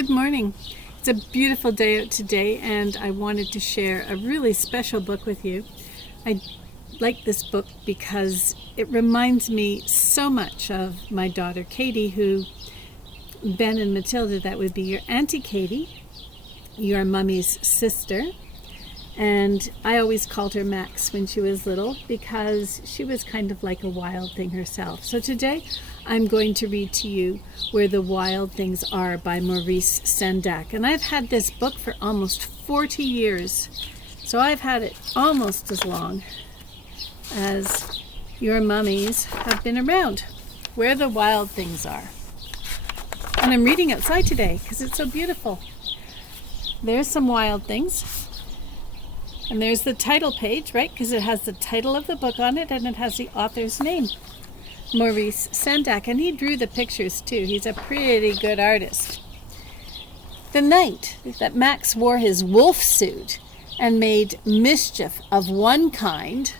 Good morning. It's a beautiful day out today, and I wanted to share a really special book with you. I like this book because it reminds me so much of my daughter Katie, who Ben and Matilda, that would be your Auntie Katie, your mummy's sister. And I always called her Max when she was little because she was kind of like a wild thing herself. So today I'm going to read to you Where the Wild Things Are by Maurice Sendak. And I've had this book for almost 40 years. So I've had it almost as long as your mummies have been around. Where the Wild Things Are. And I'm reading outside today because it's so beautiful. There's some wild things. And there's the title page, right? Because it has the title of the book on it and it has the author's name, Maurice Sendak. And he drew the pictures too. He's a pretty good artist. The night that Max wore his wolf suit and made mischief of one kind,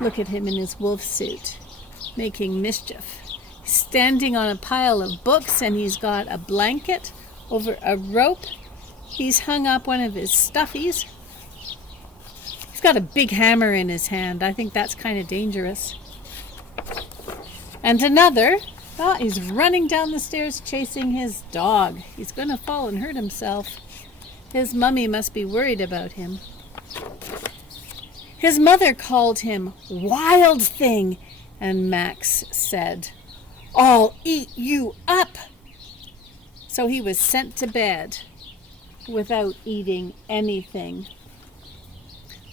look at him in his wolf suit, making mischief. He's standing on a pile of books and he's got a blanket over a rope. He's hung up one of his stuffies. Got a big hammer in his hand. I think that's kind of dangerous. And another, he's running down the stairs chasing his dog. He's going to fall and hurt himself. His mummy must be worried about him. His mother called him Wild Thing, and Max said, "I'll eat you up." So he was sent to bed without eating anything.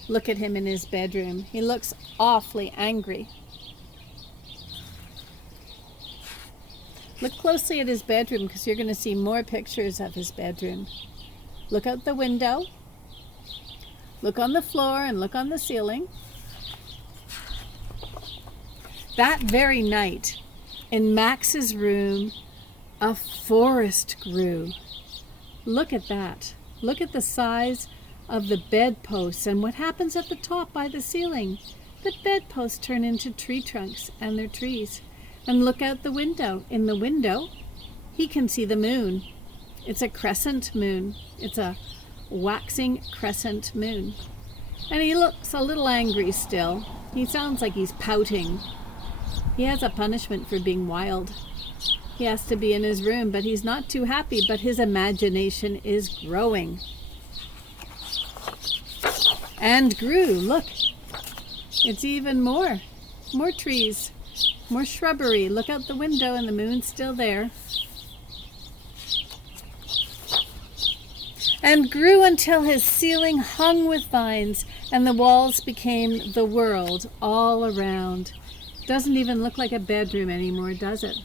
Look at him in his bedroom. He looks awfully angry. Look closely at his bedroom because you're going to see more pictures of his bedroom. Look out the window. Look on the floor and look on the ceiling. That very night, in Max's room, a forest grew. Look at that. Look at the size of the bedposts and what happens at the top by the ceiling. The bedposts turn into tree trunks and they're trees. And look out the window. In the window, he can see the moon. It's a crescent moon. It's a waxing crescent moon. And he looks a little angry still. He sounds like he's pouting. He has a punishment for being wild. He has to be in his room, but he's not too happy, but his imagination is growing. And grew, look, it's even more trees, more shrubbery. Look out the window and the moon's still there. And grew until his ceiling hung with vines and the walls became the world all around. Doesn't even look like a bedroom anymore, does it?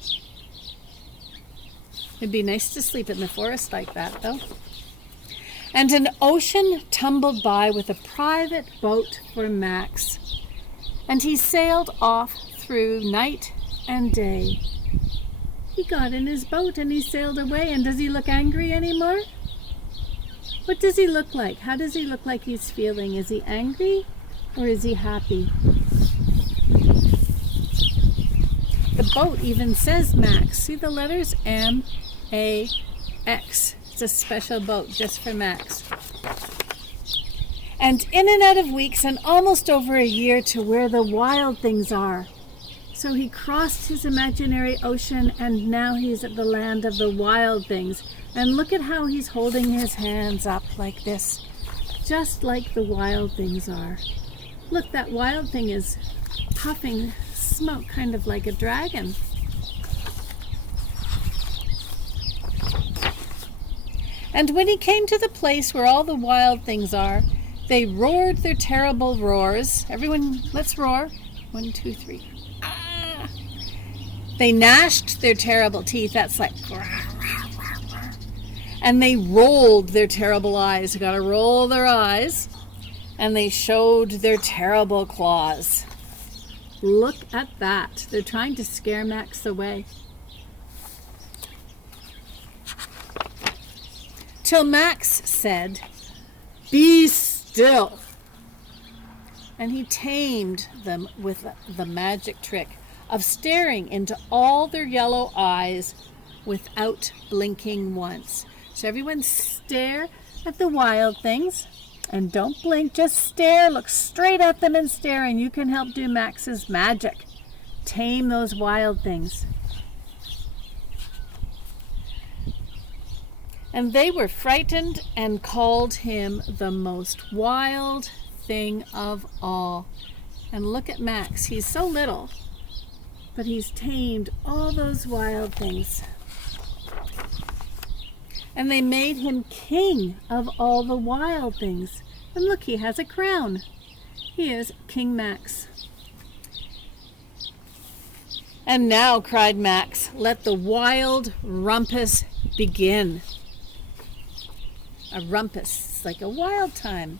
It'd be nice to sleep in the forest like that, though. And an ocean tumbled by with a private boat for Max. And he sailed off through night and day. He got in his boat and he sailed away. And does he look angry anymore? What does he look like? How does he look like he's feeling? Is he angry or is he happy? The boat even says Max. See the letters? M-A-X. It's a special boat just for Max. And in and out of weeks and almost over a year to where the wild things are. So he crossed his imaginary ocean and now he's at the land of the wild things. And look at how he's holding his hands up like this, just like the wild things are. Look, that wild thing is puffing smoke kind of like a dragon. And when he came to the place where all the wild things are, they roared their terrible roars. Everyone, let's roar. 1, 2, 3. Ah! They gnashed their terrible teeth. That's like... And they rolled their terrible eyes. You gotta roll their eyes. And they showed their terrible claws. Look at that. They're trying to scare Max away. Till Max said, "Be still." And he tamed them with the magic trick of staring into all their yellow eyes without blinking once. watch. Everyone stare at the wild things. And don't blink, just stare. Look straight at them and stare, and you can help do Max's magic. Tame those wild things. And they were frightened and called him the most wild thing of all. And look at Max. He's so little, but he's tamed all those wild things. And they made him king of all the wild things. And look, he has a crown. He is King Max. And now, cried Max, let the wild rumpus begin. A rumpus, it's like a wild time.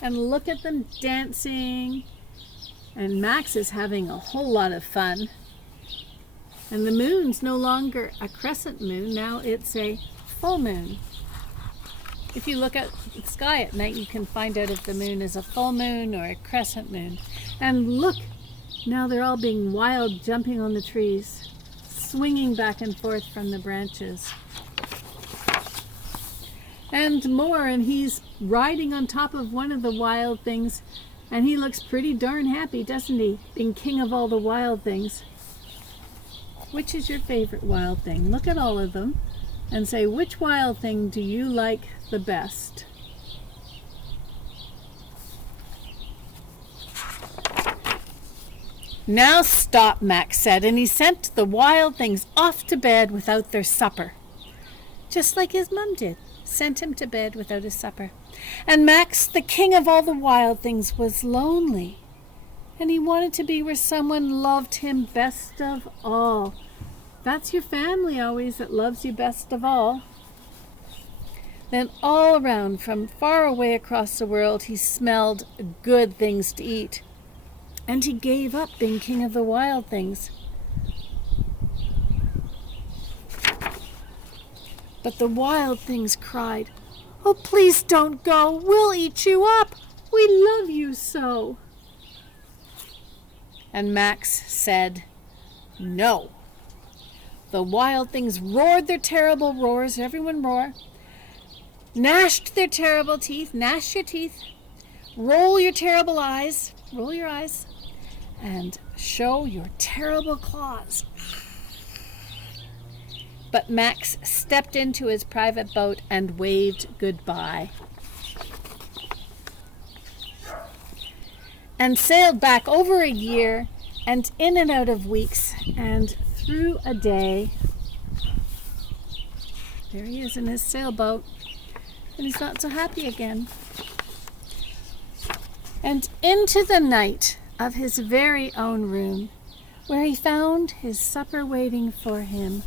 And look at them dancing. And Max is having a whole lot of fun. And the moon's no longer a crescent moon, now it's a full moon. If you look at the sky at night, you can find out if the moon is a full moon or a crescent moon. And look, now they're all being wild, jumping on the trees, swinging back and forth from the branches. And more, and he's riding on top of one of the wild things, and he looks pretty darn happy, doesn't he, being king of all the wild things. Which is your favorite wild thing? Look at all of them and say, which wild thing do you like the best? Now stop, Max said, and he sent the wild things off to bed without their supper. Just like his mum did, sent him to bed without his supper. And Max, the king of all the wild things, was lonely. And he wanted to be where someone loved him best of all. That's your family always that loves you best of all. Then all around, from far away across the world, he smelled good things to eat. And he gave up being king of the wild things. But the wild things cried, "Oh, please don't go. We'll eat you up. We love you so." And Max said, "No." The wild things roared their terrible roars. Everyone roar. Gnashed their terrible teeth. Gnash your teeth. Roll your terrible eyes. Roll your eyes. And show your terrible claws. But Max stepped into his private boat and waved goodbye. And sailed back over a year and in and out of weeks and through a day. There he is in his sailboat, and he's not so happy again. And into the night of his very own room, where he found his supper waiting for him.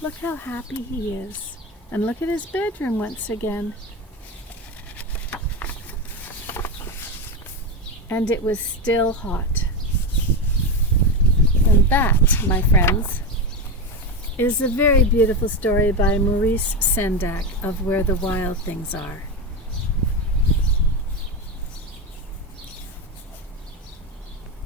Look how happy he is. And look at his bedroom once again. And it was still hot. And that, my friends, is a very beautiful story by Maurice Sendak of Where the Wild Things Are.